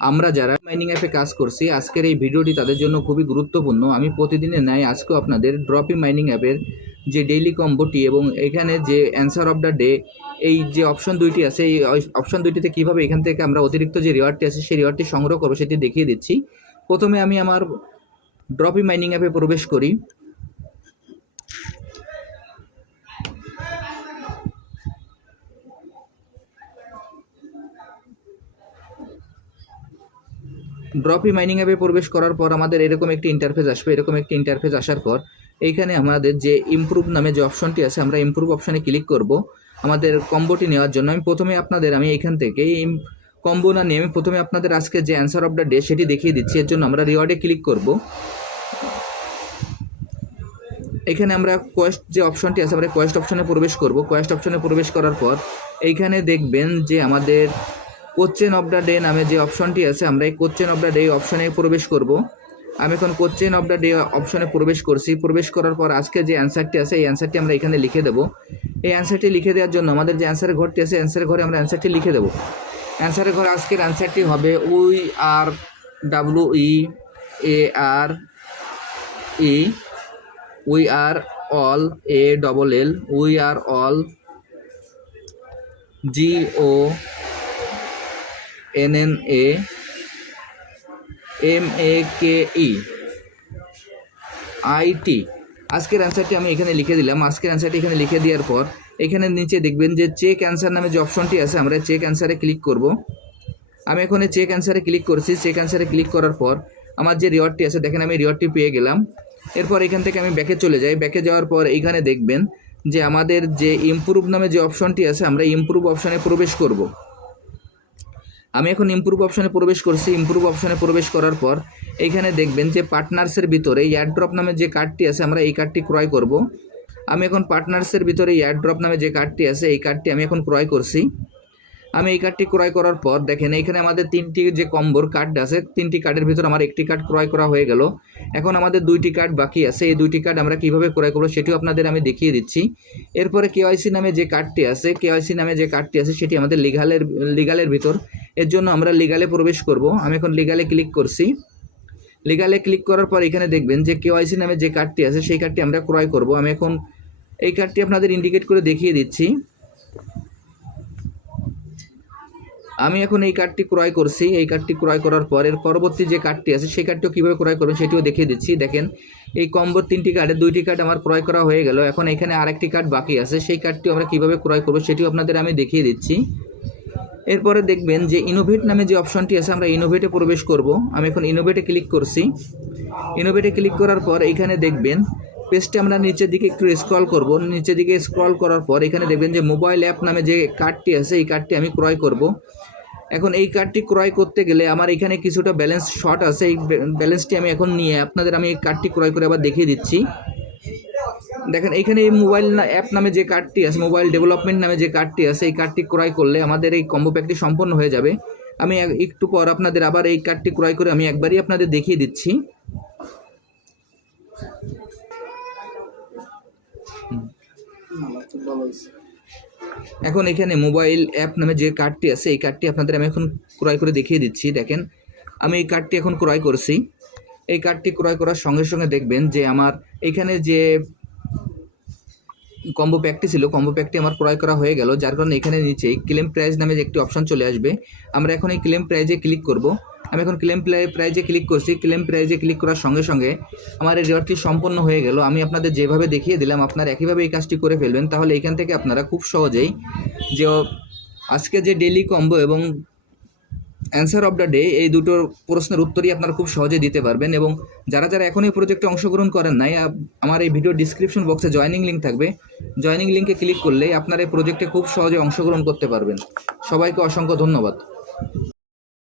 আমরা যারা মাইনিং অ্যাপে কাজ করছি, আজকের এই ভিডিওটি তাদের জন্য খুবই গুরুত্বপূর্ণ। আমি প্রতিদিনের ন্যায় আজকেও আপনাদের ড্রপি মাইনিং অ্যাপের যে ডেইলি কম্বোটি এবং এখানে যে অ্যান্সার অফ দ্য ডে এই যে অপশন দুইটি আছে, এই অপশন দুইটিতে কীভাবে এখান থেকে আমরা অতিরিক্ত যে রিওয়ার্ডটি আছে, সেই রিওয়ার্ডটি সংগ্রহ করব সেটি দেখিয়ে দিচ্ছি। প্রথমে আমি আমার ড্রপি মাইনিং অ্যাপে প্রবেশ করি। ড্রপি মাইনিং অ্যাপে প্রবেশ করার পর আমাদের এরকম একটি ইন্টারফেস আসবে, এরকম একটি ইন্টারফেস আসার পর এইখানে আমাদের যে ইমপ্রুভ নামে যে অপশনটি আছে, আমরা ইমপ্রুভ অপশনে ক্লিক করব। আমাদের কম্বোটি নেওয়ার জন্য আমি প্রথমে আপনাদের, আমি এখান থেকে এই কম্বো না নিয়ে আমি প্রথমে আপনাদের আজকে যে অ্যান্সার অফ দ্য ডে সেটি দেখিয়ে দিচ্ছি, এর জন্য আমরা রিওয়ার্ডে ক্লিক করব। এখানে আমরা কোয়েস্ট যে অপশনটি আছে, আমরা কোয়েস্ট অপশনে প্রবেশ করব। কোয়েস্ট অপশনে প্রবেশ করার পর এইখানে দেখবেন যে আমাদের কোশ্চেন অফ দ্য ডে নামে যে অপশনটি আছে, আমরা এই কোশ্চেন অফ দ্য ডে অপশনে প্রবেশ করব। আমি এখন কোশ্চেন অফ দ্য ডে অপশনে প্রবেশ করছি। প্রবেশ করার পর আজকে যে অ্যান্সারটি আছে, এই অ্যান্সারটি আমরা এখানে লিখে দেবো। এই অ্যান্সারটি লিখে দেওয়ার জন্য আমাদের যে অ্যান্সারের ঘরটি আছে, অ্যান্সারের ঘরে আমরা অ্যান্সারটি লিখে দেবো। অ্যান্সারের ঘরে আজকের অ্যান্সারটি হবে we are W E, A R E, we are all, A double L, we are all, G O N N A M A K E IT আজকের অ্যান্সারটি আমি এখানে লিখে দিলাম। আজকের অ্যান্সারটি এখানে লিখে দেওয়ার পর, এখানে নিচে দেখবেন যে চেক অ্যান্সার নামে যে অপশনটি আছে, আমরা চেক অ্যান্সারে ক্লিক করব। আমি এখন চেক অ্যান্সারে ক্লিক করছি। চেক অ্যান্সারে ক্লিক করার পর, আমার যে রিওয়ার্ডটি আছে, দেখেন আমি রিওয়ার্ডটি পেয়ে গেলাম। এরপর এখান থেকে আমি ব্যাকে চলে যাই। ব্যাকে যাওয়ার পর এইখানে দেখবেন যে আমাদের যে ইমপ্রুভ নামে যে অপশনটি আছে, আমরা ইমপ্রুভ অপশনে প্রবেশ করব। আমি এখন ইমপ্রুভ অপশনে প্রবেশ করছি। ইমপ্রুভ অপশনে প্রবেশ করার পর এইখানে দেখবেন যে পার্টনার্সের ভিতরে এয়ারড্রপ নামে যে কার্ডটি আছে, আমরা এই কার্ডটি ক্রয় করব। আমি এখন পার্টনার্সের ভিতরে এয়ারড্রপ নামে যে কার্ডটি আছে, এই কার্ডটি আমি এখন ক্রয় করছি। আমি এই কার্ডটি ক্রয় করার পর দেখেন এইখানে আমাদের তিনটি যে কম্বোর কার্ড আছে, তিনটি কার্ডের ভিতর আমার একটি কার্ড ক্রয় করা হয়ে গেল। এখন আমাদের দুইটি কার্ড বাকি আছে, এই দুইটি কার্ড আমরা কীভাবে ক্রয় করব সেটিও আপনাদের আমি দেখিয়ে দিচ্ছি। এরপরে কেওয়াইসি নামে যে কার্ডটি আছে কেওয়াইসি নামে যে কার্ডটি আছে, সেটি আমাদের লিগালের লিগালের ভিতর এর জন্য আমরা লিগালে প্রবেশ করব। আমি এখন লিগালে ক্লিক করছি। লিগালে ক্লিক করার পর এখানে দেখবেন যে কেওয়াইসি নামে যে কার্ডটি আছে, সেই কার্ডটি আমরা ক্রয় করব। আমি এখন এই কার্ডটি আপনাদের ইন্ডিকেট করে দেখিয়ে দিচ্ছি। আমি এখন এই কার্ডটি ক্রয় করছি। এই কার্ডটি ক্রয় করার পর এর পরবর্তী যে কার্ডটি আছে, সেই কার্ডটিও কীভাবে ক্রয় করবেন সেটিও দেখিয়ে দিচ্ছি। দেখেন, এই কম্বোর তিনটি কার্ডের দুইটি কার্ড আমার ক্রয় করা হয়ে গেল। এখন এখানে আরেকটি কার্ড বাকি আছে। সেই কার্ডটিও আমরা কীভাবে ক্রয় করব সেটিও আপনাদের আমি দেখিয়ে দিচ্ছি। এরপরে দেখবেন যে ইনোভেট নামে যে অপশনটি আছে, আমরা ইনোভেটে প্রবেশ করব। আমি এখন ইনোভেটে ক্লিক করছি। ইনোভেটে ক্লিক করার পর এখানে দেখবেন পেজটি আমরা নিচের দিকে একটু স্ক্রল করব। নিচের দিকে স্ক্রল করার পর এখানে দেখবেন যে মোবাইল অ্যাপ নামে যে কার্ডটি আছে, এই কার্ডটি আমি ক্রয় করব। এখন এই কার্ডটি ক্রয় করতে গেলে আমার এখানে কিছুটা ব্যালেন্স শর্ট আছে। এই ব্যালেন্সটি আমি এখন নিয়ে আপনাদের আমি এই কার্ডটি ক্রয় করে আবার দেখিয়ে দিচ্ছি। দেখেন এইখানে এই মোবাইল না অ্যাপ নামে যে কার্ডটি আছে মোবাইল ডেভেলপমেন্ট নামে যে কার্ডটি আছে, এই কার্ডটি ক্রয় করলে আমাদের এই কম্বো প্যাকটি সম্পন্ন হয়ে যাবে। আমি এক- একটু পর আপনাদের আবার এই কার্ডটি ক্রয় করে আমি একবারই আপনাদের দেখিয়ে দিচ্ছি। এখন এখানে মোবাইল অ্যাপ নামে যে কার্ডটি আছে, এই কার্ডটি আপনাদের আমি এখন ক্রয় করে দেখিয়ে দিচ্ছি, দেখেন। আমি এই কার্ডটি এখন ক্রয় করছি। এই কার্ডটি ক্রয় করার সঙ্গে সঙ্গে দেখবেন যে আমার এখানে যে কম্বো প্যাকটি ছিল কম্বো প্যাকটি আমার ক্রয় করা হয়ে গেল। যার কারণে এখানে নিচেই ক্লেম প্রাইস নামে একটি অপশন চলে আসবে। আমরা এখন এই ক্লেম প্রাইজে ক্লিক করব। আমি এখন ক্লেম প্রাইজে ক্লিক করছি। ক্লেম প্রাইজে ক্লিক করার সঙ্গে সঙ্গে আমার এই রিওয়ার্ডটি সম্পন্ন হয়ে গেল। আমি আপনাদের যেভাবে দেখিয়ে দিলাম, আপনারা একইভাবে এই কাজটি করে ফেলবেন। তাহলে এখান থেকে আপনারা খুব সহজেই যে আজকে যে ডেলি কম্বো এবং অ্যান্সার অফ দ্য ডে এই দুটো প্রশ্নের উত্তরই আপনারা খুব সহজে দিতে পারবেন এবং যারা যারা এখন এই প্রজেক্টে অংশগ্রহণ করেন নাই আমার এই ভিডিও ডিসক্রিপশন বক্সে জয়নিং লিঙ্ক থাকবে। জয়নিং লিঙ্কে ক্লিক করলেই আপনারা এই প্রজেক্টে খুব সহজে অংশগ্রহণ করতে পারবেন। সবাইকে অসংখ্য ধন্যবাদ।